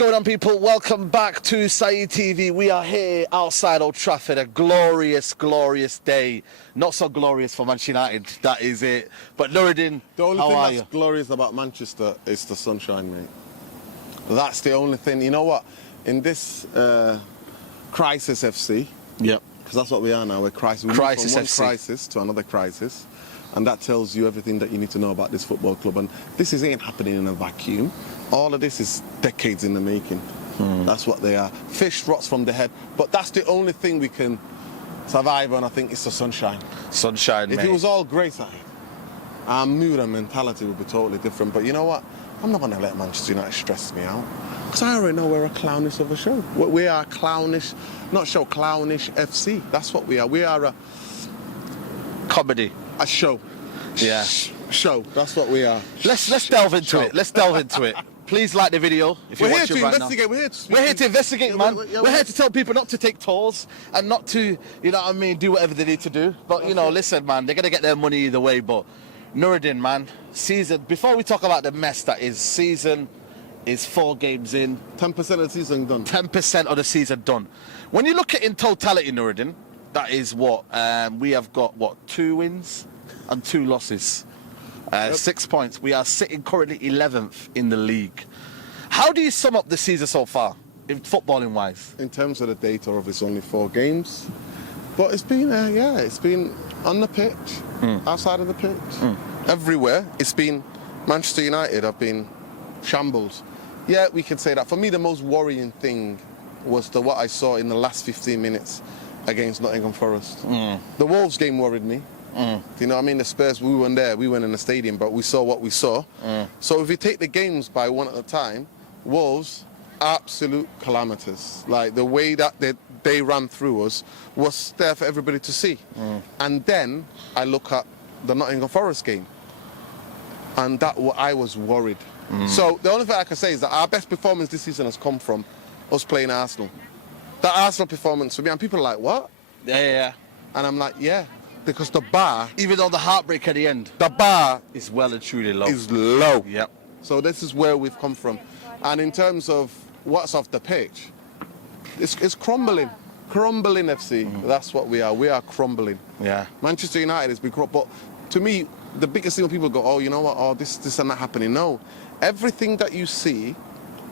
going on, people? Welcome back to Saeed TV. We are here outside Old Trafford, a glorious, glorious day. Not so glorious for Manchester United, that is it. But Nuradin, the only how thing are that's you? glorious about Manchester is the sunshine, mate. That's the only thing. You know what? In this crisis FC, Yep. because that's what we are now, we're crisis. We move Crisis from one FC. crisis to another crisis, and that tells you everything that you need to know about this football club. And this ain't happening in a vacuum. All of this is decades in the making. That's what they are. Fish rots from the head, but that's the only thing we can survive on. I think it's the sunshine. Sunshine, If mate. it was all grey side, our mood and mentality would be totally different. But you know what? I'm not going to let Manchester United stress me out. Because I already know we're a clownish of a show. We are clownish, not show, clownish FC. That's what we are. We are Comedy. a show. Yeah. Show. That's what we are. Let's delve into Show. it. Let's delve into it. Please like the video if We're you're here to watching right investigate. now. We're here to investigate, man. Yeah, We're here to tell people not to take tours and not to, you know what I mean, do whatever they need to do. But, you know, listen, man, they're going to get their money either way. But Nuradin, man, season, before we talk about the mess that is, season is 4 games in. 10% of the season done. 10% of the season done. When you look at in totality, Nuradin, that is what? We have got, 2 wins and 2 losses. 6 points. We are sitting currently 11th in the league. How do you sum up the season so far, in footballing wise? In terms of the data, obviously only 4 games. But it's been, it's been on the pitch, outside of the pitch, everywhere. It's been Manchester United have been shambles. Yeah, we can say that. For me, the most worrying thing was what I saw in the last 15 minutes against Nottingham Forest. The Wolves game worried me. Do you know what I mean? The Spurs, we weren't there, we weren't in the stadium, but we saw what we saw. So if you take the games by one at a time, Wolves, absolute calamitous. Like the way that they ran through us was there for everybody to see. And then I look at the Nottingham Forest game, and that I was worried. So the only thing I can say is that our best performance this season has come from us playing Arsenal. That Arsenal performance for me, and people are like, what? Yeah. And I'm like, yeah. Because the bar, Even though the heartbreak at the end the bar is well and truly low. is low. Yep. So this is where we've come from. And in terms of what's off the pitch, it's crumbling. Crumbling FC. That's what we are. We are crumbling. Yeah. Manchester United has been crumbling. But to me, the biggest thing when people go, oh, you know what? Oh, this and that happening. No. Everything that you see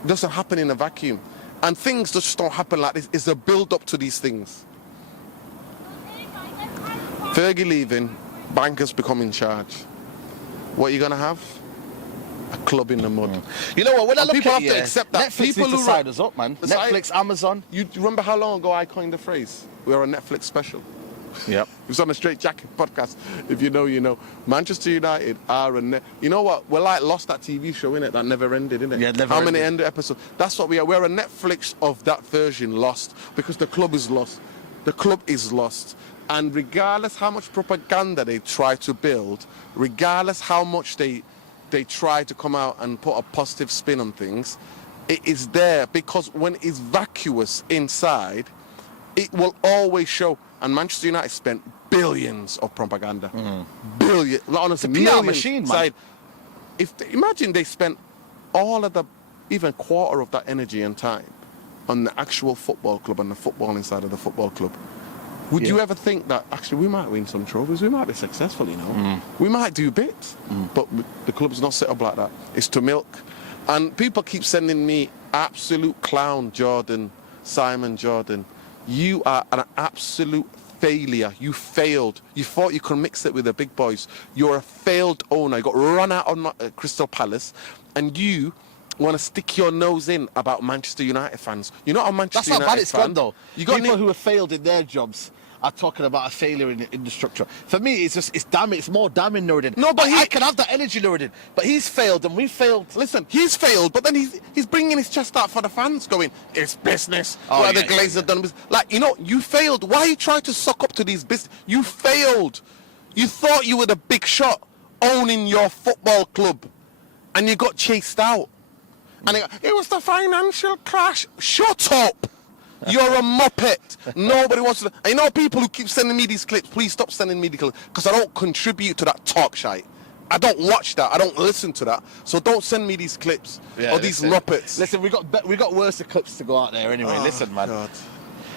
doesn't happen in a vacuum. And things just don't happen like this. It's a build-up to these things. Fergie leaving, bankers become in charge. What are you going to have? A club in the mud. You know what? When I And look people at have to accept that. Netflix People needs to who side us up, man. Side- Netflix, Amazon. You remember how long ago I coined the phrase? We're a Netflix special. Yep. It was on a Straight Jacket podcast. If you know, you know. Manchester United are a... You know what? We're like Lost, that TV show, innit? That never ended, innit? Yeah, never How many ended. ended episodes? That's what we are. We're a Netflix of that version, Lost. Because the club is lost. The club is lost. And regardless how much propaganda they try to build, regardless how much they try to come out and put a positive spin on things, it is there. Because when it's vacuous inside, it will always show. And Manchester United spent billions of propaganda. Billions. Honestly, PR millions machine, man. inside. Imagine they spent all of even quarter of that energy and time on the actual football club and the football inside of the football club. Would you ever think that actually we might win some trophies, we might be successful, you know? We might do bits, but the club's not set up like that. It's to milk. And people keep sending me absolute clown, Simon Jordan. You are an absolute failure. You failed. You thought you could mix it with the big boys. You're a failed owner. You got run out on Crystal Palace, and you want to stick your nose in about Manchester United fans. You're not a Manchester That's not United bad, it's fan. gone though. You got People who have failed in their jobs are talking about a failure in the structure. For me, it's damning. It's more damning, Nuradin. No, but I can have that energy, Nuradin. But he's failed and we failed. Listen, he's failed, but then he's bringing his chest out for the fans, going, it's business. Oh, What yeah, the Glazers have done business. Like, you know, you failed. Why are you trying to suck up to these business? You failed. You thought you were the big shot owning your football club, and you got chased out. And it was the financial crash. Shut up. You're a muppet. Nobody wants to... I know people who keep sending me these clips. Please stop sending me the clips, because I don't contribute to that talk shite. I don't watch that. I don't listen to that. So don't send me these clips or these muppets. Listen, we got worse clips to go out there anyway. Listen, man. God.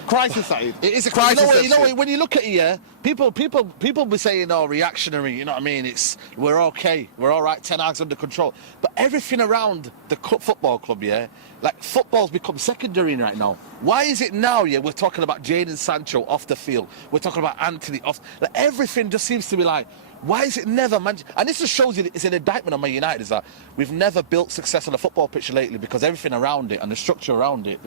Crisis, Saeed. It is a crisis. You know, when you look at it, yeah, people be saying, "Oh, reactionary." You know what I mean? We're okay, we're all right. Ten Hag's under control, but everything around the football club, yeah, like football's become secondary right now. Why is it now? Yeah, we're talking about Jadon Sancho off the field. We're talking about Antony off. Like everything just seems to be like. Why is it never Man? And this just shows you it's an indictment on Man United, is that we've never built success on a football pitch lately because everything around it and the structure around it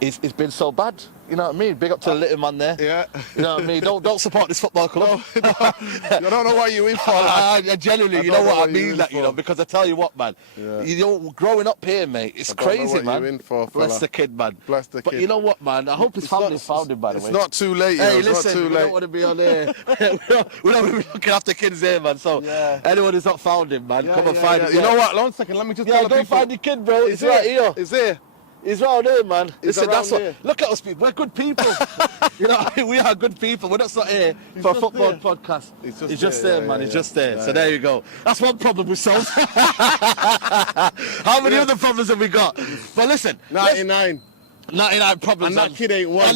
is been so bad. You know what I mean? Big up to the little man there. Yeah. You know what I mean? Don't support this football club. No, I don't know why you're in for that. Genuinely, you know what I mean? That, you know, because I tell you what, man. Yeah. You know, growing up here, mate, it's crazy, man. You're in for, bless the kid, man. Bless the kid. But you know what, man? I hope his family found him, by the way. It's not too late. Hey, it's listen, not too we late. don't want to be on there. we don't want to be looking after kids here, man. So anyone who's not found him, man, come and find him. You know what? Long second. Let me just tell the people. Go find the kid, bro. He's right here. He's here. He's around here, man. Listen, that's here. what. Look at us, people. We're good people. You know, we are good people. We're not here for a football podcast. He's just there, man. He's just there. So there you go. That's one problem we solved. How many other problems have we got? But listen, 99 problems. And that kid ain't one.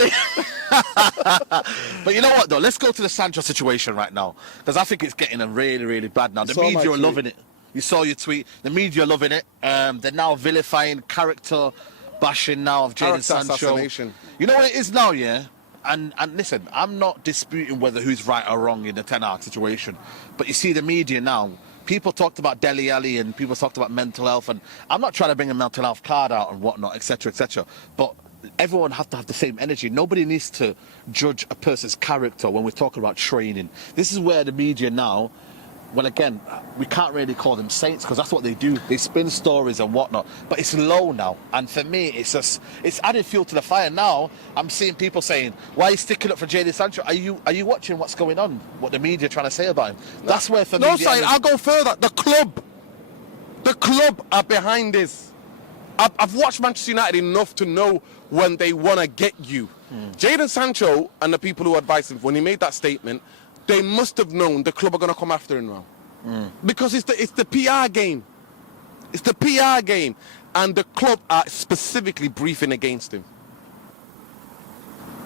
But you know what, though? Let's go to the Sancho situation right now, because I think it's getting really, really bad now. The media are loving it. You saw your tweet. The media are loving it. They're now vilifying character bashing now of Jadon Sancho. Assassination. You know what it is now, yeah? And listen, I'm not disputing whether who's right or wrong in the Ten Hag situation. But you see the media now, people talked about Dele Alli and people talked about mental health, and I'm not trying to bring a mental health card out and whatnot, etc., etc. But everyone have to have the same energy. Nobody needs to judge a person's character when we're talking about training. This is where the media now, well, again, we can't really call them saints because that's what they do. They spin stories and whatnot. But it's low now. And for me, it's added fuel to the fire. Now, I'm seeing people saying, why are you sticking up for Jadon Sancho? Are you watching what's going on? What the media are trying to say about him? That's where for me... No, sorry, I'll go further. The club are behind this. I've watched Manchester United enough to know when they want to get you. Jadon Sancho and the people who advised him, when he made that statement, they must have known the club are going to come after him now. Because it's the PR game. It's the PR game. And the club are specifically briefing against him.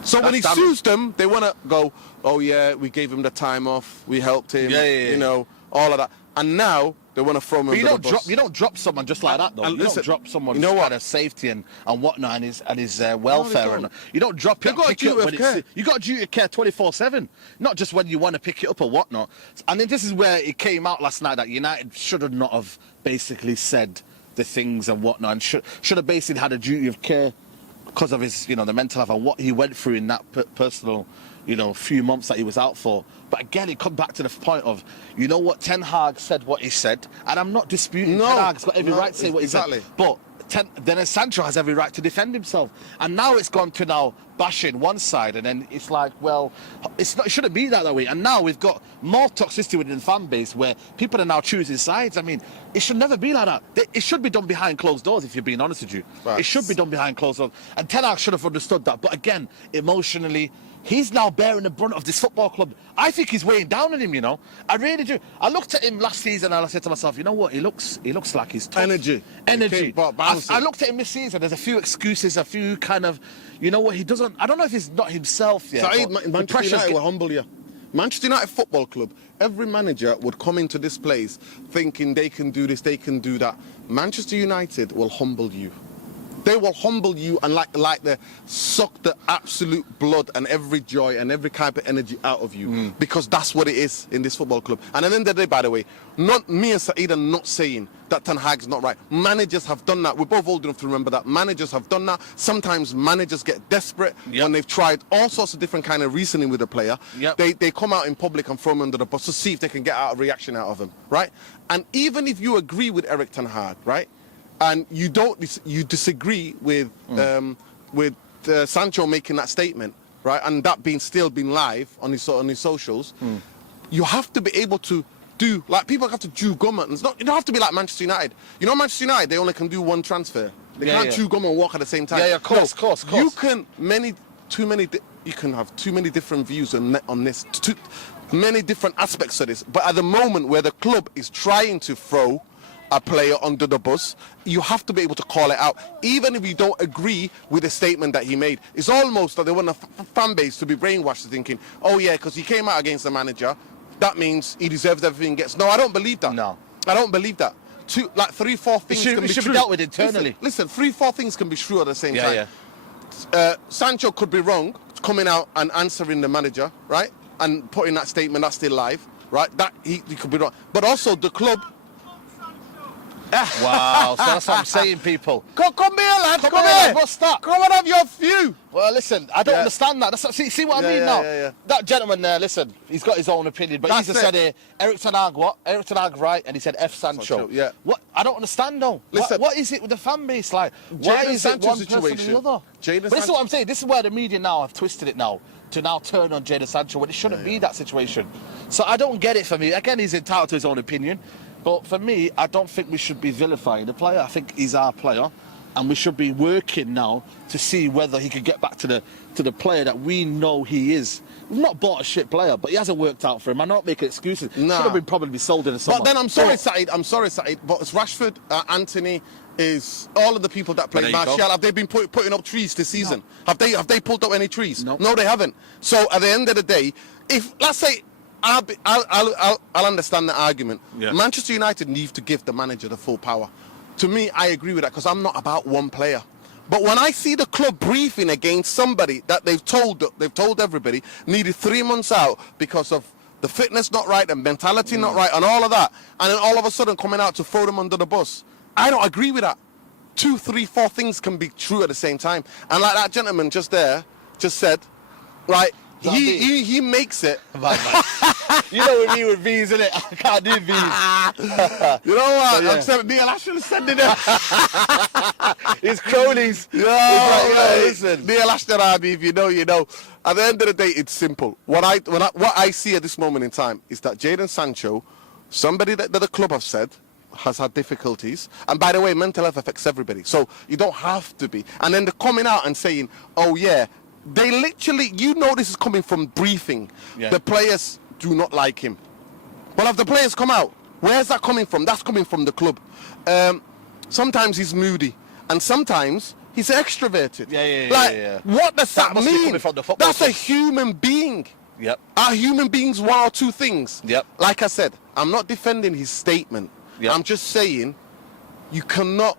So when he sues them, they want to go, oh yeah, we gave him the time off, we helped him, you know, all of that. And now they want to throw him under the bus. You don't drop someone just like that, though. You don't drop someone kind of safety and whatnot and his welfare. And you don't drop it. You got a duty of care 24/7, not just when you want to pick it up or whatnot. And then this is where it came out last night that United should have not have basically said the things and whatnot, and should have basically had a duty of care because of his, the mental health and what he went through in that personal, few months that he was out for. But again, it comes back to the point of, you know what, Ten Hag said what he said, and I'm not disputing Ten Hag's got every right to say what he said. But then Sancho has every right to defend himself. And now it's gone to bashing one side, and then it's like, well, it shouldn't be that way. And now we've got more toxicity within the fan base where people are now choosing sides. I mean, it should never be like that. It should be done behind closed doors, if you're being honest with you. Right. It should be done behind closed doors. And Ten Hag should have understood that. But again, emotionally, he's now bearing the brunt of this football club. I think he's weighing down on him, I really do. I looked at him last season and I said to myself, you know what, he looks like he's tough. Energy. I looked at him this season, there's a few excuses, a few kind of, you know what, he doesn't, I don't know if he's not himself yet. Saeed, Manchester United will humble you. Manchester United Football Club, every manager would come into this place thinking they can do this, they can do that. Manchester United will humble you. They will humble you and like they suck the absolute blood and every joy and every kind of energy out of you, because that's what it is in this football club. And at the end of the day, by the way, not me and Saeed are not saying that Ten Hag's not right. Managers have done that. We're both old enough to remember that. Managers have done that. Sometimes managers get desperate when they've tried all sorts of different kind of reasoning with a player. They come out in public and throw him under the bus to see if they can get a reaction out of him, right? And even if you agree with Erik Ten Hag, right? And you disagree with Sancho making that statement, right? And that still being live on his socials. You have to be able to do, like, people have to chew gum. You don't have to be like Manchester United. Manchester United, they only can do one transfer. They can't chew gum and walk at the same time. Of course. You can have too many different views on this. many different aspects of this. But at the moment where the club is trying to throw a player under the bus, you have to be able to call it out, even if you don't agree with the statement that he made. It's almost that they want a fan base to be brainwashed thinking, oh yeah, because he came out against the manager, that means he deserves everything he gets. No, I don't believe that. No. I don't believe that. 3, 4 things can be should true. be dealt with internally. Listen, 3, 4 things can be true at the same time. Yeah. Sancho could be wrong, coming out and answering the manager, right? And putting that statement, that's still live, right? That he could be wrong. But also the club. Wow, so that's what I'm saying, people. Come here, lad. Come here. here. What's that? Come and have your few. Well, listen, I don't understand that. That's, see what I mean now? Yeah. That gentleman there, listen, he's got his own opinion, but he's just said here, Eric Ten Hag what? Eric Ten Hag right, and he said F Sancho. Yeah. What? I don't understand though. Listen, what is it with the fan base like? Why is it one person or the other? But this is what I'm saying. This is where the media now have twisted it now to now turn on Jadon Sancho when it shouldn't be that situation. So I don't get it for me. Again, he's entitled to his own opinion. But for me, I don't think we should be vilifying the player. I think he's our player, and we should be working now to see whether he can get back to the player that we know he is. We've not bought a shit player, but he hasn't worked out for him. I'm not making excuses. Nah. Should have been probably sold in the summer. But then I'm sorry, Saeed, but it's Rashford, Antony, is all of the people that play Martial, have they been putting up trees this season? No. Have they pulled up any trees? No, they haven't. So at the end of the day, if let's say I'll understand the argument. Yeah. Manchester United need to give the manager the full power. To me, I agree with that because I'm not about one player. But when I see the club briefing against somebody that they've told everybody needed 3 months out because of the fitness not right and mentality not right and all of that, and then all of a sudden coming out to throw them under the bus, I don't agree with that. 2, 3, 4 things can be true at the same time. And like that gentleman just said, right. He makes it. You know with me with V's, innit? I can't do V's. You know what? I'm saying, Neil, I should have said it. His cronies. Listen. Neil Ashton Arby, if you know, you know. At the end of the day, it's simple. What I see at this moment in time is that Jadon Sancho, somebody that the club have said, has had difficulties. And by the way, mental health affects everybody. So you don't have to be. And then they're coming out and saying, oh yeah, they literally, this is coming from briefing. Yeah. The players do not like him. Well, have the players come out? Where's that coming from? That's coming from the club. Sometimes he's moody, and sometimes he's extroverted. Yeah. What does that mean? That's a human being. Yep. Are human beings one or two things? Yep. Like I said, I'm not defending his statement. Yep. I'm just saying, you cannot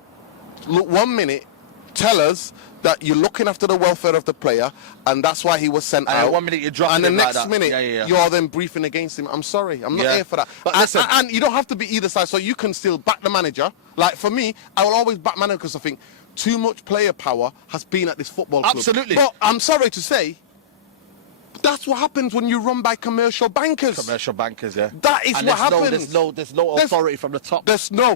look 1 minute, tell us that you're looking after the welfare of the player, and that's why he was sent out. 1 minute you drop and the next minute you're then briefing against him. I'm sorry, I'm not here for that. But listen, and you don't have to be either side, so you can still back the manager. Like for me, I will always back manager because I think too much player power has been at this football club. Absolutely. But I'm sorry to say, that's what happens when you run by commercial bankers. Commercial bankers, yeah. That is what happens. There's no authority from the top. There's no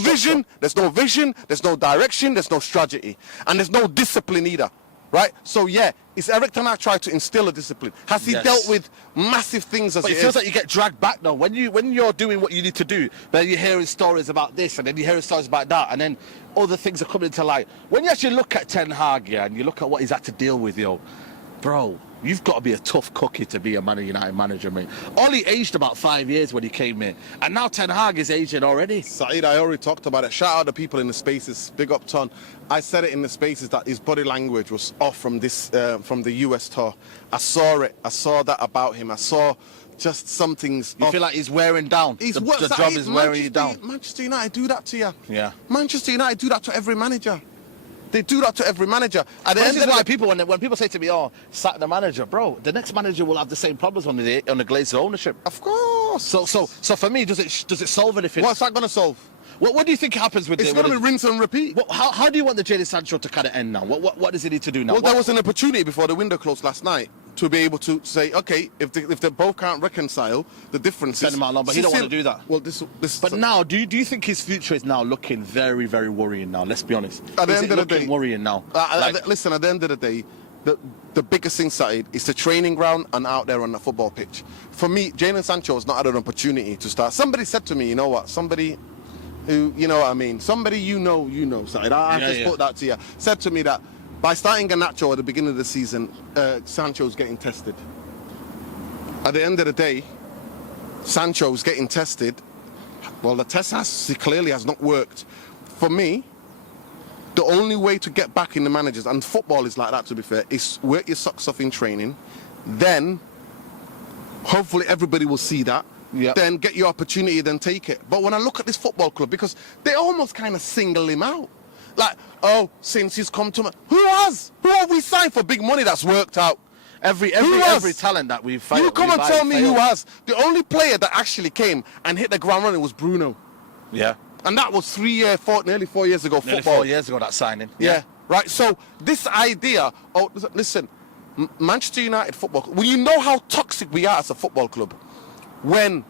vision. There's no vision. There's no direction. There's no strategy, and there's no discipline either. Right? So yeah, is Eric Ten Hag tried to instill a discipline? Has he dealt with massive things as it feels like you get dragged back though. When you're doing what you need to do, then you're hearing stories about this, and then you're hearing stories about that, and then other things are coming into light. When you actually look at Ten Hag, and you look at what he's had to deal with, bro, you've got to be a tough cookie to be a Man United manager, mate. Ollie aged about 5 years when he came in, and now Ten Hag is aging already. Saeed, I already talked about it. Shout out the people in the spaces. Big up, Ton. I said it in the spaces that his body language was off from the US tour. I saw it. I saw that about him. I saw just some things. You feel like he's wearing down. The job is wearing you down. Manchester United do that to you. Yeah. Manchester United do that to every manager. They do that to every manager. At the end of the day, people when people say to me, "Oh, sack the manager," bro, the next manager will have the same problems on the Glazer ownership. Of course. So for me, does it solve anything? What's that going to solve? What do you think happens with it's going to be rinse and repeat. How do you want the Jadon Sancho to kind of end now? What does he need to do now? Well, there was an opportunity before the window closed last night to be able to say, okay, if they both can't reconcile the differences, send him out long, but he don't want to do that. Well, But now, do you think his future is now looking very, very worrying now? Let's be honest. At the end of the day, worrying now. Listen, at the end of the day, the biggest thing, Saeed, is the training ground and out there on the football pitch. For me, Jadon Sancho has not had an opportunity to start. Somebody said to me, you know what? Somebody who, you know what I mean? Somebody you know, Saeed. I just put that to you. Said to me that by starting Garnacho at the beginning of the season, Sancho's getting tested. at the end of the day, Sancho's getting tested. Well, the test clearly has not worked. For me, the only way to get back in the managers, and football is like that to be fair, is work your socks off in training. Then, hopefully everybody will see that. Yep. Then get your opportunity, then take it. But when I look at this football club, because they almost kind of single him out. Like, oh, since he's come to... Who have we signed for big money that's worked out? Every talent that we've failed. You come and tell me who has. The only player that actually came and hit the ground running was Bruno. Yeah. And that was nearly 4 years ago. Nearly football. 4 years ago, that signing. Yeah. Right. So this idea, listen, Manchester United football. Well, you know how toxic we are as a football club, when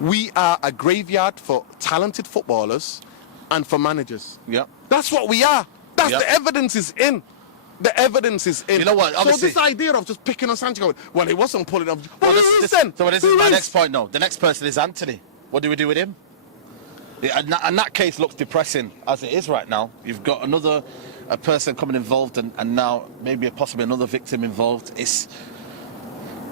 we are a graveyard for talented footballers and for managers. Yeah. That's what we are. That's the evidence is in. The evidence is in. You know what? So this idea of just picking on Sancho, going, well, he wasn't pulling off. So this is my next point. No, the next person is Antony. What do we do with him? Yeah, and that case looks depressing as it is right now. You've got a person coming involved, and now maybe possibly another victim involved.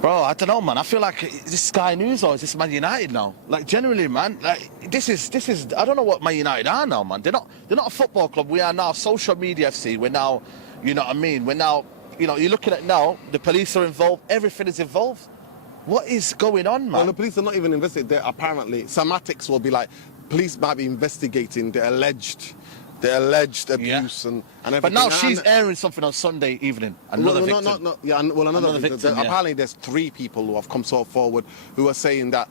Bro, I don't know, man. I feel like is this Sky News or is this Man United now? Like, generally, man, like this is. I don't know what Man United are now, man. They're not a football club. We are now social media FC. We're now, you know what I mean. We're now, you know, you're looking at now. The police are involved. Everything is involved. What is going on, man? Well, the police are not even investigating. They're apparently, semantics will be like, police might be investigating the alleged abuse and everything. But now she's airing something on Sunday evening. Another victim. Another victim. Yeah. Apparently there's 3 people who have come forward who are saying that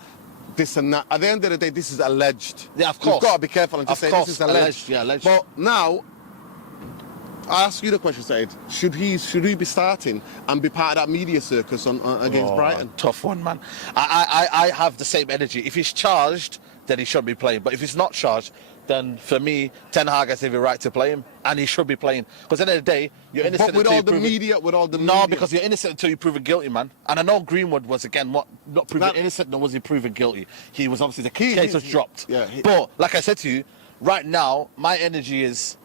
this and that. At the end of the day, this is alleged. Yeah, of course. You've got to be careful and just say this is alleged. Yeah, alleged. But now, I ask you the question, Saeed. Should he be starting and be part of that media circus against Brighton? Tough one, man. I have the same energy. If he's charged, then he should be playing. But if he's not charged, then for me, Ten Hag has every right to play him, and he should be playing. Because at the end of the day, you're innocent. But with all the media. No, because you're innocent until you prove it guilty, man. And I know Greenwood was, again, not proven innocent, nor was he proven guilty. He was obviously, the case was dropped. Yeah, but, like I said to you, right now, my energy is...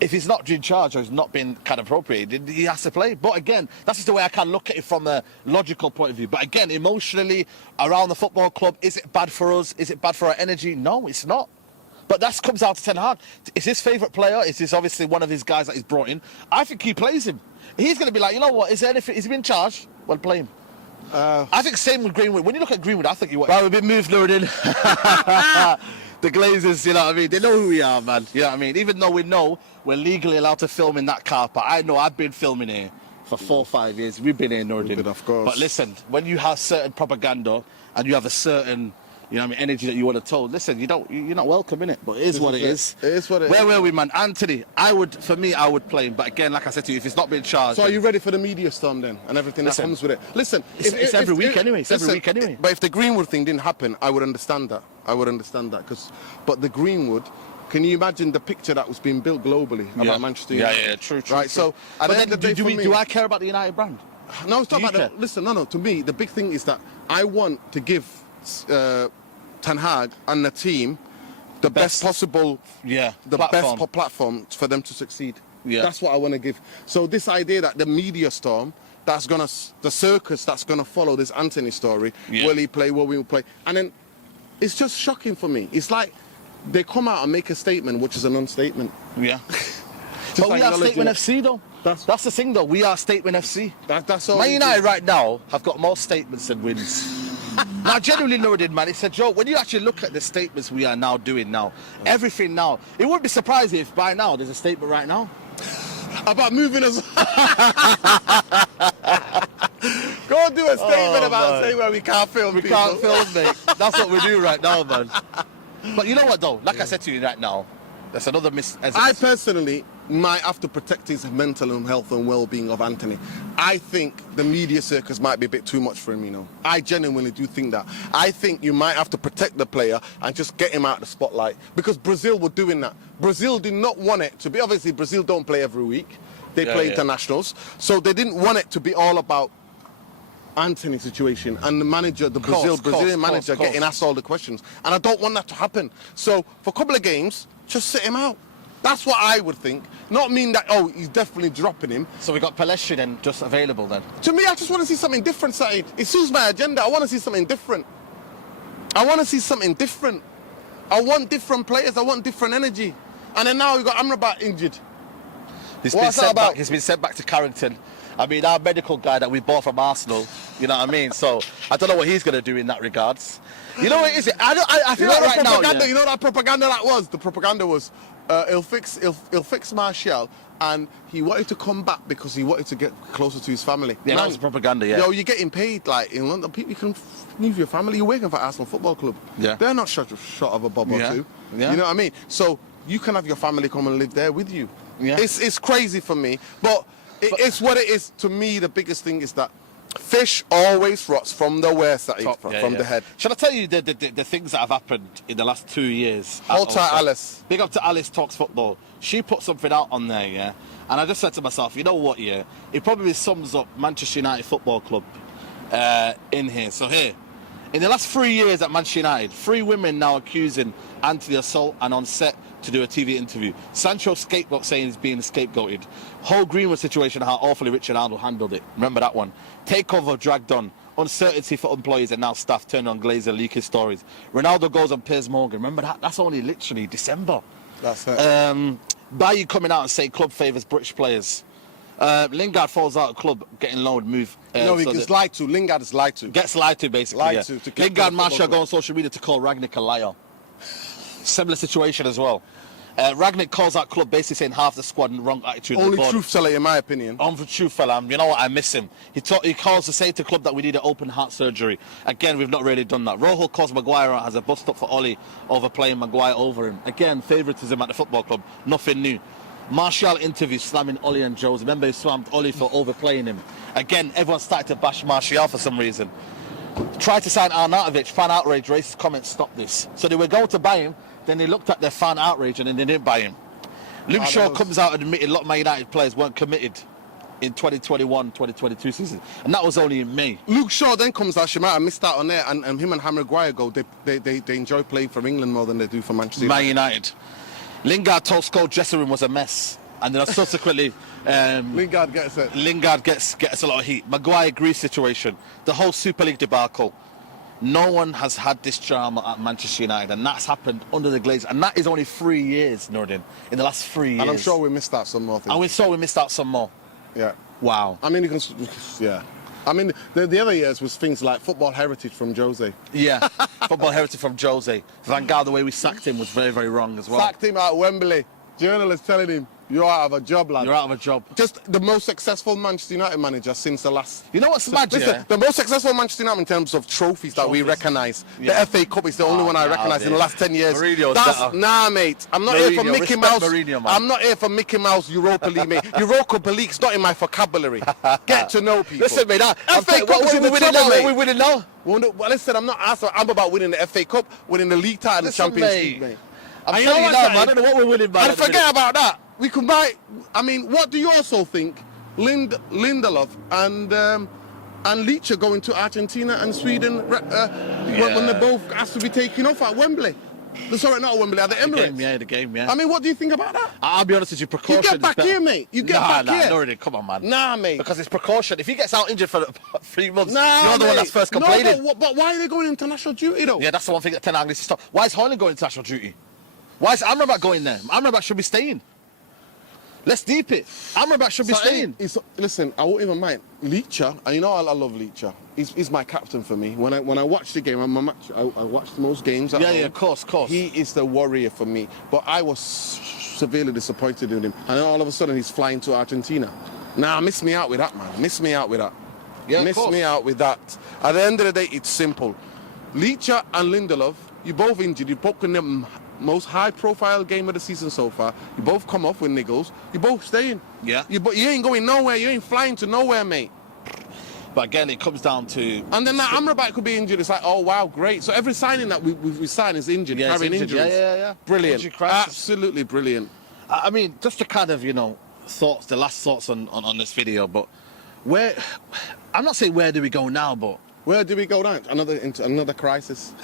if he's not in charge or he's not been kind of appropriated, he has to play. But again, that's just the way I can look at it from a logical point of view. But again, emotionally, around the football club, is it bad for us? Is it bad for our energy? No, it's not. But that comes out to Ten Hag. Is his favourite player? Is this obviously one of his guys that he's brought in? I think he plays him. He's going to be like, you know what, is he been charged? Well, play him. I think same with Greenwood. When you look at Greenwood, I think you... Right, we've been moved, Nuradin. The Glazers, you know what I mean? They know who we are, man. You know what I mean? Even though we know we're legally allowed to film in that car park. I know I've been filming here for 4 or 5 years. We've been here, Nuradin. Of course. But listen, when you have certain propaganda and you have a certain... you know what I mean, energy that you want to tell. Listen, you're not welcome in it, but it is what it is. It is what it is. Where were we, man? Antony, I would play him, but again, like I said to you, if it's not been charged... So are you ready for the media storm then, and everything that comes with it? Listen, it's every week anyway. It's every week anyway. But if the Greenwood thing didn't happen, I would understand that. But the Greenwood, can you imagine the picture that was being built globally about Manchester United? Yeah, true. Right, true. so at the end of the day, do I care about the United brand? No, it's not about that. Listen, no. To me, the big thing is that I want to give Ten Hag and the team the best possible, platform for them to succeed. Yeah. That's what I want to give. So this idea that the media storm, the circus that's gonna follow this Antony story, will he play, will we play? And then it's just shocking for me. It's like they come out and make a statement which is a non-statement. Yeah. But we are Statement FC though. That's the thing though. We are Statement FC. That's all. Man United right now have got more statements than wins. Now, genuinely, Nuradin, man, it's a joke. When you actually look at the statements we are now doing now, everything now, it wouldn't be surprising if by now there's a statement right now about moving us. Go do a statement about saying where we can't film. We can't film, mate. That's what we do right now, man. But you know what, though? Like I said to you right now, that's another I personally might have to protect his mental and health and well-being of Antony. I think the media circus might be a bit too much for him, you know. I genuinely do think that. I think you might have to protect the player and just get him out of the spotlight. Because Brazil were doing that. Brazil did not want it to be... Obviously, Brazil don't play every week. They play internationals. So they didn't want it to be all about Antony's situation and the manager, the Brazilian manager getting asked all the questions. And I don't want that to happen. So for a couple of games, just sit him out. That's what I would think. Not mean that, oh, he's definitely dropping him. So we got Pelestri then just available then. To me, I just want to see something different, Saeed. It suits my agenda. I want to see something different. I want to see something different. I want different players. I want different energy. And then now we got Amrabat injured. He's been sent back to Carrington. I mean, our medical guy that we bought from Arsenal, you know what I mean? So I don't know what he's going to do in that regards. You know what it is? I feel like right now, you know that propaganda that was? The propaganda was, he'll fix Martial, and he wanted to come back because he wanted to get closer to his family. Yeah, that was propaganda, yeah. Yo, you're getting paid, like, in London. People, you can leave your family. You're working for Arsenal Football Club. Yeah. They're not short of a bob or two. Yeah. You know what I mean? So you can have your family come and live there with you. Yeah. It's crazy for me, but it's what it is. To me, the biggest thing is that fish always rots from the west, from the head. Shall I tell you the things that have happened in the last 2 years? Hold tight, Alice. Big up to Alice Talks Football. She put something out on there, yeah? And I just said to myself, you know what, yeah? It probably sums up Manchester United Football Club in here. So here, in the last 3 years at Manchester United, 3 women now accusing Antony of assault and on set to do a TV interview. Sancho scapegoat saying he's being scapegoated. Whole Greenwood situation, how awfully Richard Arnold handled it. Remember that one. Takeover dragged on. Uncertainty for employees and now staff turned on Glazer leaking stories. Ronaldo goes on Piers Morgan. Remember that? That's only literally December. That's it. Bailly coming out and saying club favours British players. Lingard falls out of club, getting loaned, move. He gets lied to. Lingard is lied to. Gets lied to, basically. Lied to Lingard and Martial go on social media to call Rangnick a liar. Similar situation as well. Rangnick calls out club basically saying half the squad and wrong attitude. Only truth teller, in my opinion. On for truth fella, you know what, I miss him. He calls to say to club that we need an open heart surgery. Again, we've not really done that. Rojo calls Maguire out as a bust up for Ollie over playing Maguire over him. Again, favouritism at the football club, nothing new. Martial interview slamming Ollie and Jones. Remember he slammed Ollie for overplaying him. Again, everyone started to bash Martial for some reason. Tried to sign Arnautovic, fan outrage, racist comments, stop this. So they were going to buy him, then they looked at their fan outrage and then they didn't buy him. Luke Shaw comes out and admitted a lot of Man United players weren't committed in 2021-2022 season. And that was only in May. Luke Shaw then comes out, she might have missed out on there, and him and Harry Maguire go, they enjoy playing for England more than they do for Manchester United. Man United. Lingard told Scholes dressing room was a mess. And then subsequently... Lingard gets it. Lingard gets a lot of heat. Maguire Greece situation. The whole Super League debacle. No one has had this drama at Manchester United, and that's happened under the Glazers. And that is only 3 years, Nuradin, in the last 3 years. And I'm sure we missed out some more things. And we missed out some more. Yeah. Wow. I mean, you can, yeah. I mean, the other years was things like football heritage from Jose. Yeah, football heritage from Jose. Van Gaal, the way we sacked him was very, very wrong as well. Sacked him at Wembley. Journalists telling him, you're out of a job, lad. You're out of a job. Just the most successful Manchester United manager since the last... You know what's mad, yeah? The most successful Manchester United in terms of trophies that we recognise. Yeah. The FA Cup is the only one I recognise in the last 10 years. Nah, mate. I'm not here for Mickey Mouse. I'm not here for Mickey Mouse Europa League, mate. Europa League's not in my vocabulary. Get to know people. Listen, mate. FA Cup is in the trouble, mate. What are we winning now? Well, listen, I'm not asking. I'm about winning the FA Cup, winning the league title, and the Champions League, mate. I'm telling you now, man. I don't know what we're winning, man. And forget about that. We can buy. I mean, what do you also think? Lindelof and Leach are going to Argentina and Sweden when they both asked to be taken off at Wembley. Sorry, not at Wembley, at the Emirates. The game, yeah. I mean, what do you think about that? I'll be honest with you, precaution. You get back here, mate. You get back here. No, really, come on, man. Nah, mate. Because it's precaution. If he gets out injured for 3 months, you're the one that's first complaining. No, but why are they going international duty, though? Yeah, that's the one thing that Ten Hag needs to stop. Why is Haaland going international duty? Why is Amrabat going there? Amrabat should be staying. Let's deep it. Amrabat should be staying. Listen, I won't even mind. Leacher, and you know I love Leacher. He's my captain for me. When I watch the game, I watch most games at home. Yeah, of course. He is the warrior for me. But I was severely disappointed in him. And then all of a sudden he's flying to Argentina. Nah, miss me out with that, man. Miss me out with that. Yeah, miss me out with that. At the end of the day, it's simple. Leacher and Lindelof, you both injured. You both in the most high-profile game of the season so far. You both come off with niggles. You both staying. Yeah. You ain't going nowhere. You ain't flying to nowhere, mate. But again, it comes down to... And then that Amrabat could be injured. It's like, oh, wow, great. So every signing that we sign is injured, carrying injuries. Yeah. Brilliant. Absolutely brilliant. I mean, just to kind of, the last thoughts on this video, but I'm not saying where do we go now, but... Where do we go now? Another crisis.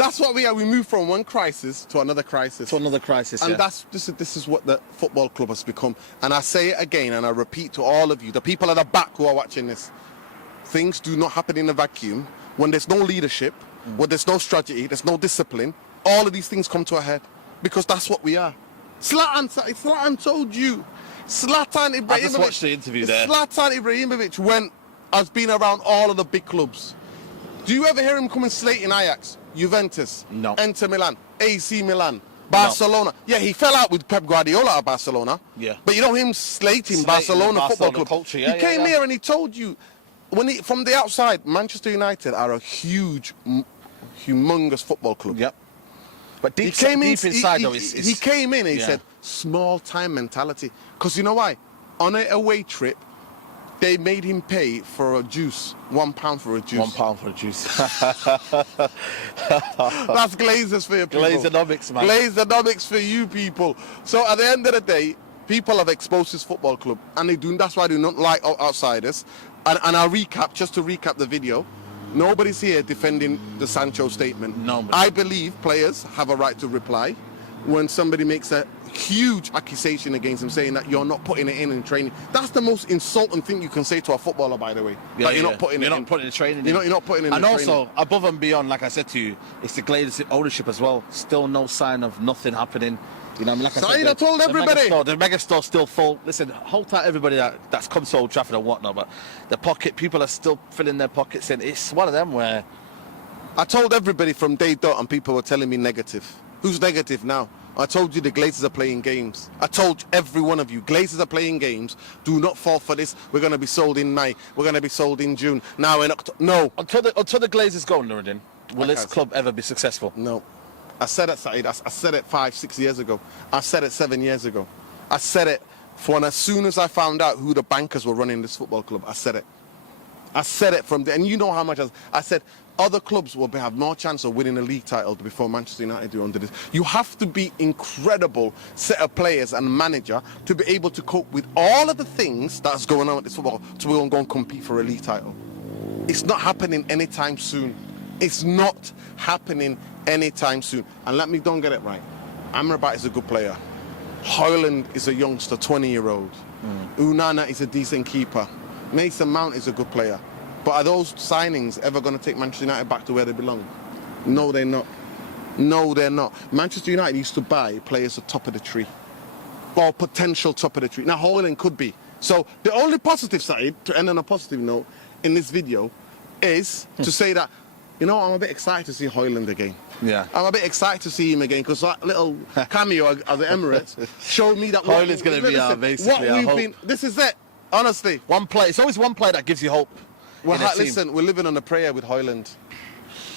That's what we are. We move from one crisis to another crisis. To another crisis, And yeah. this is what the football club has become. And I say it again, and I repeat to all of you, the people at the back who are watching this, things do not happen in a vacuum. When there's no leadership, when there's no strategy, there's no discipline, all of these things come to a head. Because that's what we are. Zlatan told you. Zlatan Ibrahimovic. I just watched the interview there. Zlatan Ibrahimovic has been around all of the big clubs. Do you ever hear him coming slating Ajax, Juventus, No. Inter Milan, AC Milan, Barcelona? Yeah, he fell out with Pep Guardiola at Barcelona. Yeah. But you know him slating Slating Barcelona the Football Barcelona Club. culture, yeah, he came yeah. here and he told you, from the outside, Manchester United are a huge, humongous football club. Yep. But deep inside, though, he came in and he said, small time mentality. Because you know why? On an away trip, they made him pay for a juice, £1 for a juice. £1 for a juice. That's Glazers for you people. Glazeronomics, man. Glazeronomics for you people. So at the end of the day, people have exposed this football club, and that's why they don't like outsiders. And I'll recap, just to recap the video. Nobody's here defending the Sancho statement. Nobody. I believe players have a right to reply when somebody makes a huge accusation against them, saying that you're not putting it in training. That's the most insulting thing you can say to a footballer, by the way. That you're not putting it in. You're not putting the training in. You're not putting in and the also, training. above and beyond, like I said to you, it's the Glazers ownership as well. Still no sign of nothing happening. You know, I mean, like Saeed, I I told everybody. The mega store's still full. Listen, hold tight, everybody that's come to Old Trafford and whatnot, but people are still filling their pockets in. It's one of them where... I told everybody from day dot, and people were telling me negative. Who's negative now? I told you the Glazers are playing games. I told every one of you, Glazers are playing games. Do not fall for this. We're going to be sold in May. We're going to be sold in June. Now in October. No. Until the Glazers go, Nuradin, will this club ever be successful? No. I said it, Saeed. I said it 5-6 years ago. I said it 7 years ago. I said it as soon as I found out who the bankers were running this football club. I said it. I said it from there. And you know how much I said other clubs will have more chance of winning a league title before Manchester United do under this. You have to be incredible set of players and manager to be able to cope with all of the things that's going on with this football to go and compete for a league title. It's not happening anytime soon. It's not happening anytime soon. And don't get it right. Amrabat is a good player. Højlund is a youngster, 20-year-old. Unana is a decent keeper. Mason Mount is a good player. But are those signings ever going to take Manchester United back to where they belong? No, they're not. No, they're not. Manchester United used to buy players at the top of the tree. Or potential top of the tree. Now, Højlund could be. So the only positive side, to end on a positive note, in this video, is to say that, I'm a bit excited to see Højlund again. Yeah. I'm a bit excited to see him again because that little cameo of the Emirates showed me that Højlund's going to be basically our hope. This is it, honestly. One play. It's always one play that gives you hope. Listen, we're living on a prayer with Højlund.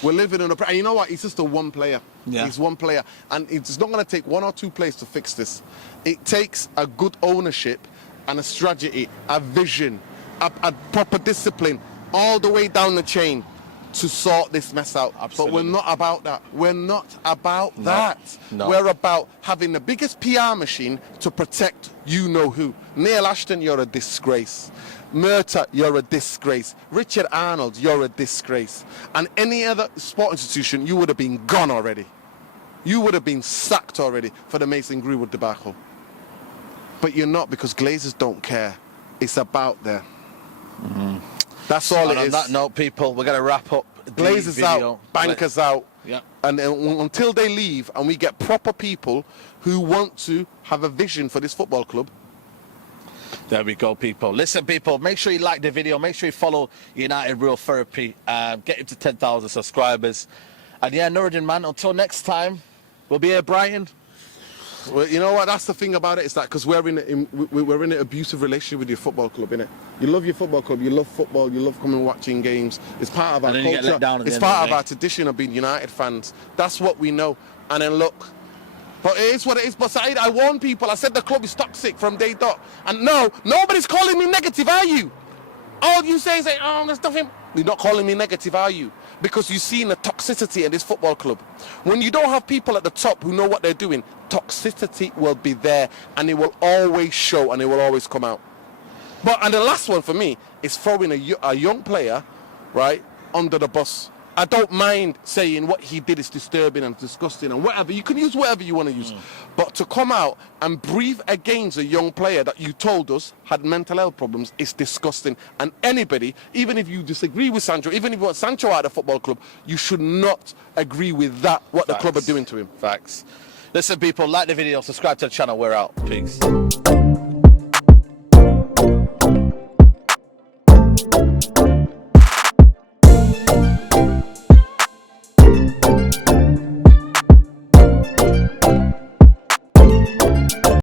We're living on a prayer. And you know what? He's just a one player. Yeah. He's one player. And it's not going to take one or two players to fix this. It takes a good ownership and a strategy, a vision, a proper discipline all the way down the chain to sort this mess out. Absolutely. But we're not about that. We're not about that. No. We're about having the biggest PR machine to protect you-know-who. Neil Ashton, you're a disgrace. Murta, you're a disgrace. Richard Arnold, you're a disgrace. And any other sport institution, you would have been gone already. You would have been sacked already for the Mason Greenwood debacle. But you're not, because Glazers don't care. It's about there. That's all it is. On that note, people, we're going to wrap up the Glazers video. out, bankers out. Yeah. And until they leave and we get proper people who want to have a vision for this football club. There we go, people. Listen, people, make sure you like the video. Make sure you follow United Real Therapy. Get him to 10,000 subscribers. And yeah, Nuradin, man, until next time, we'll be here, Brighton. Well, you know what? That's the thing about it, is that because we're in an abusive relationship with your football club, innit? You love your football club, you love football, you love coming and watching games. It's part of our And then you get let culture. down at the It's end of part the of day. our tradition of being United fans. That's what we know. And then look, but it is what it is. But Saeed, I warn people. I said the club is toxic from day dot. And no, nobody's calling me negative, are you? All you say is, oh, there's nothing. You're not calling me negative, are you? Because you've seen the toxicity in this football club. When you don't have people at the top who know what they're doing, toxicity will be there, and it will always show, and it will always come out. And the last one for me is throwing a young player, right, under the bus. I don't mind saying what he did is disturbing and disgusting and whatever. You can use whatever you want to use. But to come out and breathe against a young player that you told us had mental health problems is disgusting. And anybody, even if you disagree with Sancho, even if you want Sancho out of the football club, you should not agree with that, what the club are doing to him. Facts. Listen, people, like the video, subscribe to the channel. We're out. Peace.